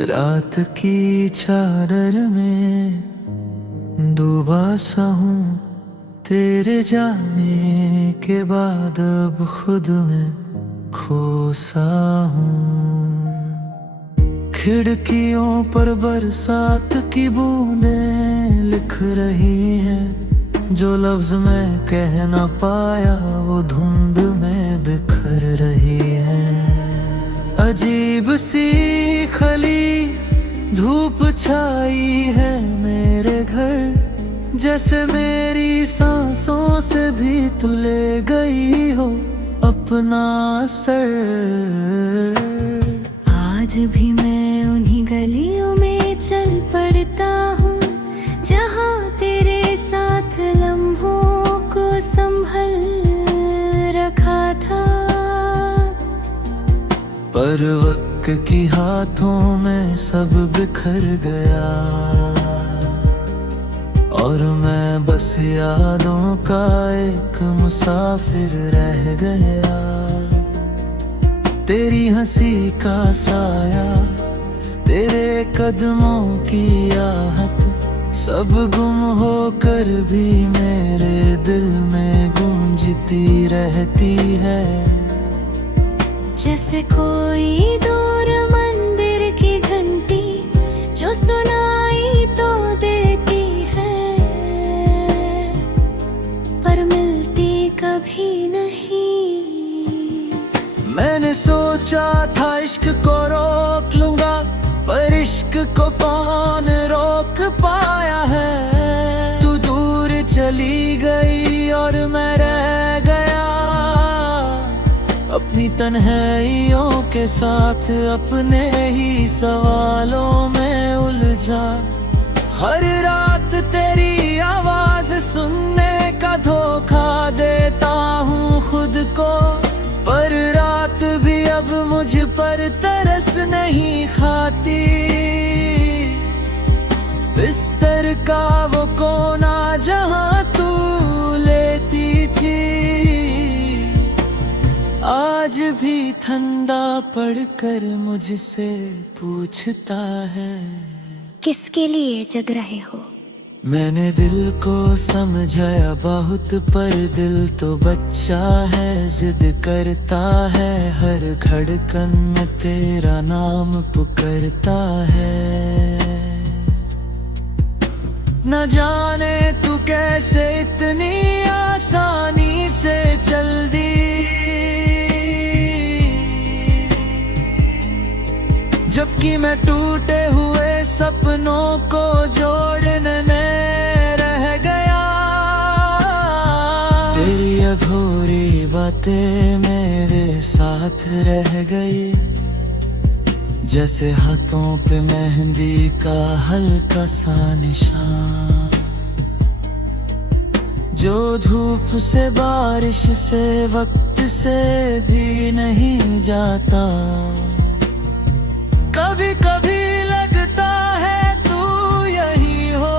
रात की चादर में डूबा सा हूँ तेरे जाने के बाद, अब खुद में खो सा हूँ। खिड़कियों पर बरसात की बूंदें लिख रही हैं, जो लफ्ज मैं कह ना पाया वो धुंध में बिखर रही है। अजीब सी खली धूप छाई है मेरे घर, जैसे मेरी सांसों से भी तू ले गई हो अपना सर। आज भी मैं उन्हीं गलियों में चल पड़ता हूँ जहाँ तेरे साथ लम्हों को संभल रखा था। पर वक्त की हाथों में सब बिखर गया और मैं बस यादों का एक मुसाफिर रह गया। तेरी हंसी का साया, तेरे कदमों की आहट, सब गुम होकर भी मेरे दिल में गूंजती रहती है। जैसे कोई दूर मंदिर की घंटी जो सुनाई तो देती है, पर मिलती कभी नहीं। मैंने सोचा था इश्क को रोक लूंगा, पर इश्क को कौन रोक पाया है। तू दूर चली गई और मैं रह गया अपनी तन्हाइयों के साथ, अपने ही सवालों में उलझा। हर रात तेरी आवाज सुनने का धोखा देता हूँ खुद को, पर रात भी अब मुझ पर तरस नहीं खाती। बिस्तर का वो कोना जहाँ तू लेती थी, आज भी ठंडा पड़कर मुझसे पूछता है, किसके लिए जग रहे हो। मैंने दिल को समझाया बहुत, पर दिल तो बच्चा है, जिद करता है, हर धड़कन में तेरा नाम पुकारता है। न जाने तू कैसे इतनी आसानी से चल दी, जबकि मैं टूटे हुए सपनों को जोड़ने में रह गया। तेरी अधूरी बातें मेरे साथ रह गई, जैसे हाथों पे मेहंदी का हल्का सा निशान, जो धूप से बारिश से वक्त से भी नहीं जाता। कभी कभी लगता है तू यही हो,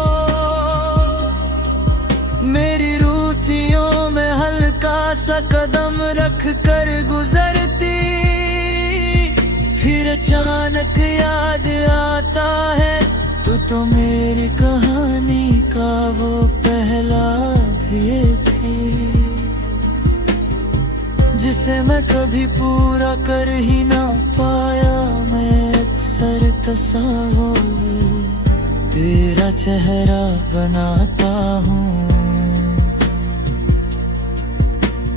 मेरी रूतियों में हल्का सा कदम रख कर गुजरती, फिर अचानक याद आता है तू तो मेरी कहानी का वो पहला अध्याय थी, जिसे मैं कभी पूरा कर ही ना पाया। मैं अक्सर तस्वीर तेरा चेहरा बनाता हूँ,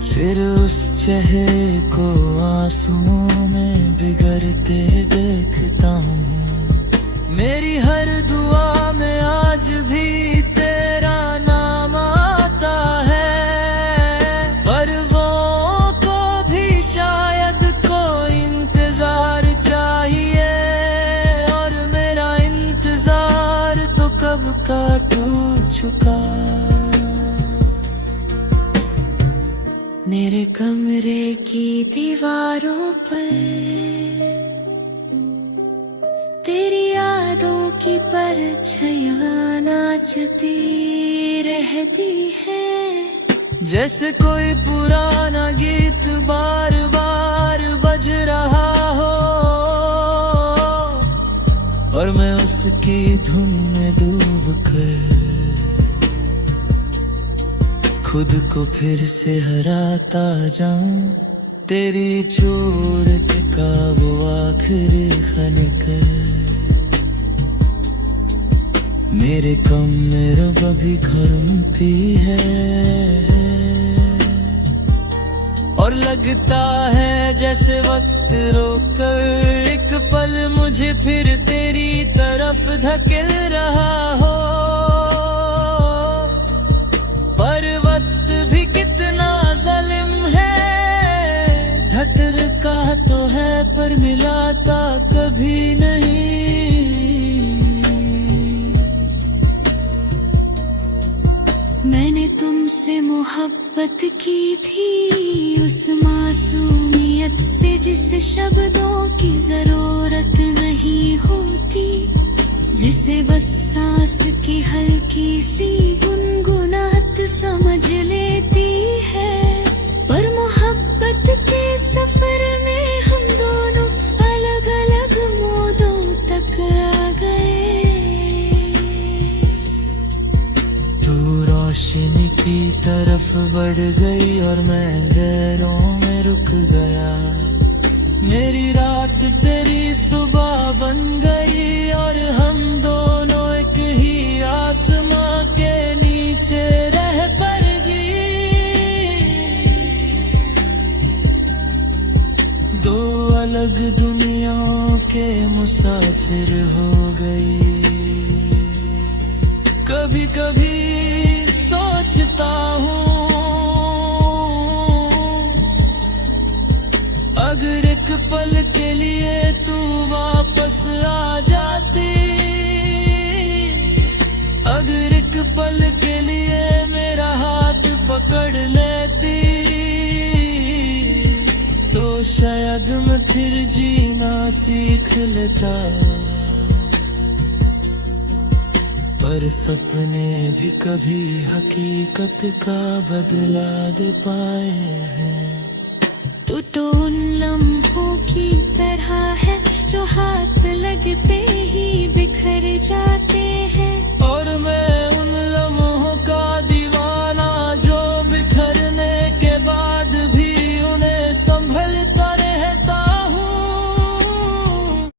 फिर उस चेहरे को आंसुओं में बिगड़ते देखता हूँ। मेरी हर दुआ में आज भी तेरा नाम आता है, पर वो को भी शायद कोई इंतजार चाहिए, और मेरा इंतजार तो कब का टूट चुका। मेरे कमरे की दीवारों पर तेरी यादों की परछाइयां नाचती रहती है, जैसे कोई पुराना गीत बार बार बज रहा हो। की धुन में डूब कर खुद को फिर से हराता जाऊं, तेरी चोट का वो आखिरी खनकर मेरे कम में रब भी घूमती है। और लगता है जैसे वक्त रोकर एक पल मुझे फिर तेरी तरफ धकेल रहा हो, पर वक्त भी कितना जालिम है, ढटर का तो है पर मिलाता कभी नहीं। मैंने तुमसे मोहब्बत की थी उस मासूमियत से जिसे शब्दों की जरूरत नहीं होती, जिसे बस सांस की हल्की सी गुनगुनाहट समझ लेती है। पर मोहब्बत के सफर में हम दोनों अलग अलग मोड़ों तक आ गए। रोशनी की तरफ बढ़ गई और मैं गहरों में रुक गया, मेरी रात तेरी सुबह बन गई और हम दोनों एक ही आसमां के नीचे रह पर गई। दो अलग दुनियाओं के मुसाफिर हो गई। कभी कभी सोचता हूँ अगर एक पल के लिए तू वापस आ जाती, अगर एक पल के लिए मेरा हाथ पकड़ लेती, तो शायद मैं फिर जीना सीख लेता। पर सपने भी कभी हकीकत का बदला दे पाए हैं। तू तो उन लम्हों की तरह है जो हाथ लगते ही बिखर जाते हैं।